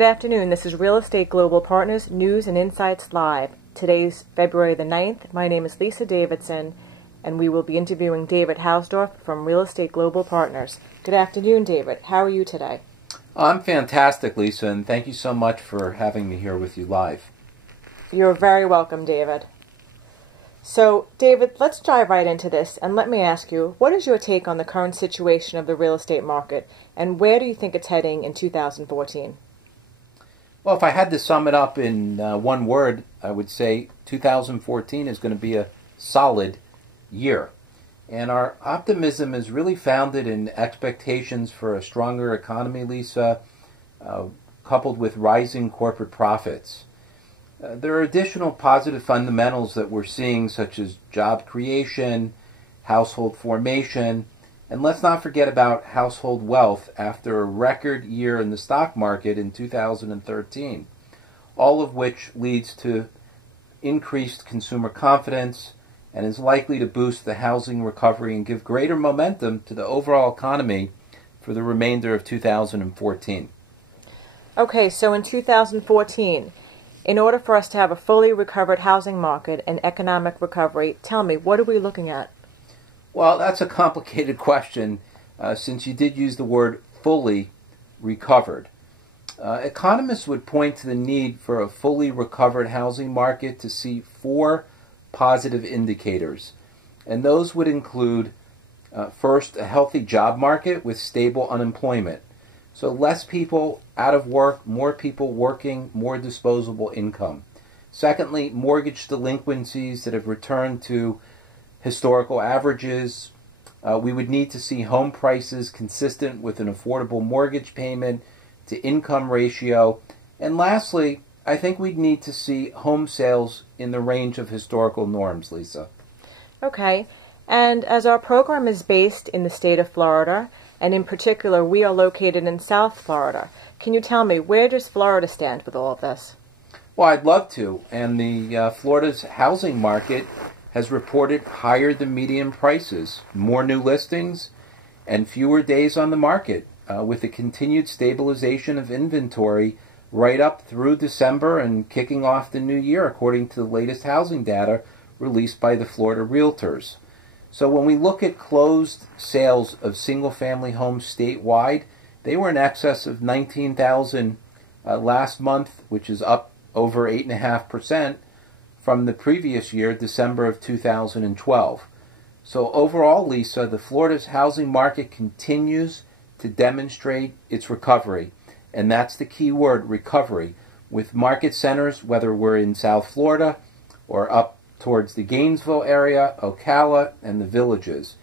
Good afternoon. This is Real Estate Global Partners News and Insights Live. Today's February the 9th. My name is Lisa Davidson, and we will be interviewing David Hausdorff from Real Estate Global Partners. Good afternoon, David. How are you today? I'm fantastic, Lisa, and thank you so much for having me here with you live. You're very welcome, David. So, David, let's dive right into this, and let me ask you, what is your take on the current situation of the real estate market, and where do you think it's heading in 2014? Well, if I had to sum it up in one word, I would say 2014 is going to be a solid year. And our optimism is really founded in expectations for a stronger economy, Lisa, coupled with rising corporate profits. There are additional positive fundamentals that we're seeing, such as job creation, household formation, and let's not forget about household wealth after a record year in the stock market in 2013, all of which leads to increased consumer confidence and is likely to boost the housing recovery and give greater momentum to the overall economy for the remainder of 2014. Okay, so in 2014, in order for us to have a fully recovered housing market and economic recovery, tell me, what are we looking at? Well, that's a complicated question since you did use the word fully recovered. Economists would point to the need for a fully recovered housing market to see four positive indicators. And those would include, first, a healthy job market with stable unemployment. So less people out of work, more people working, more disposable income. Secondly, mortgage delinquencies that have returned to historical averages. We would need to see home prices consistent with an affordable mortgage payment to income ratio. And lastly, I think we'd need to see home sales in the range of historical norms, Lisa. Okay, and as our program is based in the state of Florida, and in particular we are located in South Florida, can you tell me, where does Florida stand with all of this? Well, I'd love to. And the Florida's housing market has reported higher than median prices, more new listings, and fewer days on the market, with a continued stabilization of inventory right up through December and kicking off the new year, according to the latest housing data released by the Florida Realtors. So when we look at closed sales of single-family homes statewide, they were in excess of 19,000 last month, which is up over 8.5%. from the previous year, December of 2012. So overall, Lisa, the Florida's housing market continues to demonstrate its recovery. And that's the key word, recovery. With market centers, whether we're in South Florida or up towards the Gainesville area, Ocala, and the Villages.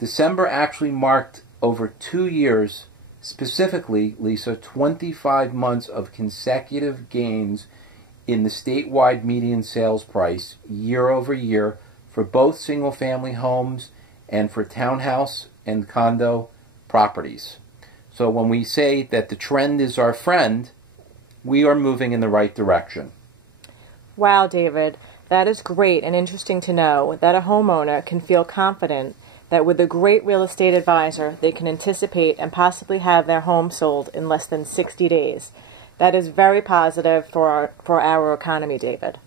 December actually marked over 2 years, specifically, Lisa, 25 months of consecutive gains in the statewide median sales price year over year for both single-family homes and for townhouse and condo properties. So when we say that the trend is our friend, we are moving in the right direction. Wow, David, that is great and interesting to know that a homeowner can feel confident that with a great real estate advisor, they can anticipate and possibly have their home sold in less than 60 days. That is very positive for our economy, David.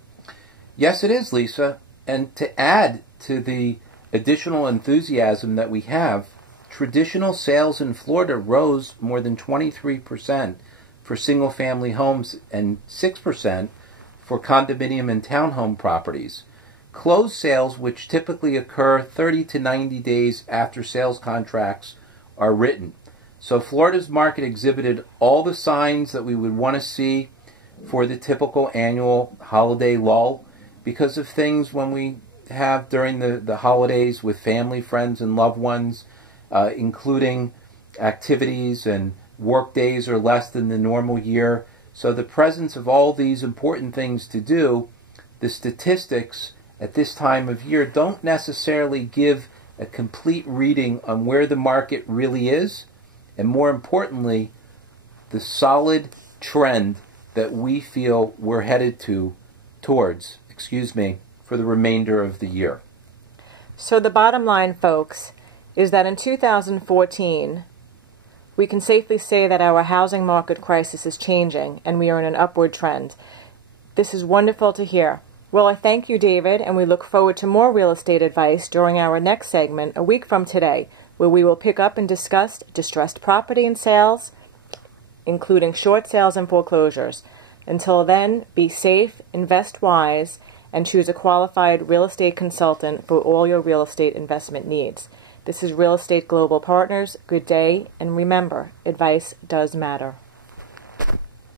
Yes, it is, Lisa. And to add to the additional enthusiasm that we have, traditional sales in Florida rose more than 23% for single-family homes and 6% for condominium and townhome properties. Closed sales, which typically occur 30 to 90 days after sales contracts are written. So Florida's market exhibited all the signs that we would want to see for the typical annual holiday lull because of things when we have during the holidays with family, friends, and loved ones, including activities and work days are less than the normal year. So the presence of all these important things to do, the statistics at this time of year don't necessarily give a complete reading on where the market really is, and more importantly, the solid trend that we feel we're headed towards, for the remainder of the year. So the bottom line, folks, is that in 2014, We can safely say that our housing market crisis is changing and we are in an upward trend. This is wonderful to hear. Well, I thank you, David, and we look forward to more real estate advice during our next segment a week from today, where we will pick up and discuss distressed property and sales, including short sales and foreclosures. Until then, be safe, invest wise, and choose a qualified real estate consultant for all your real estate investment needs. This is Real Estate Global Partners. Good day, and remember, advice does matter.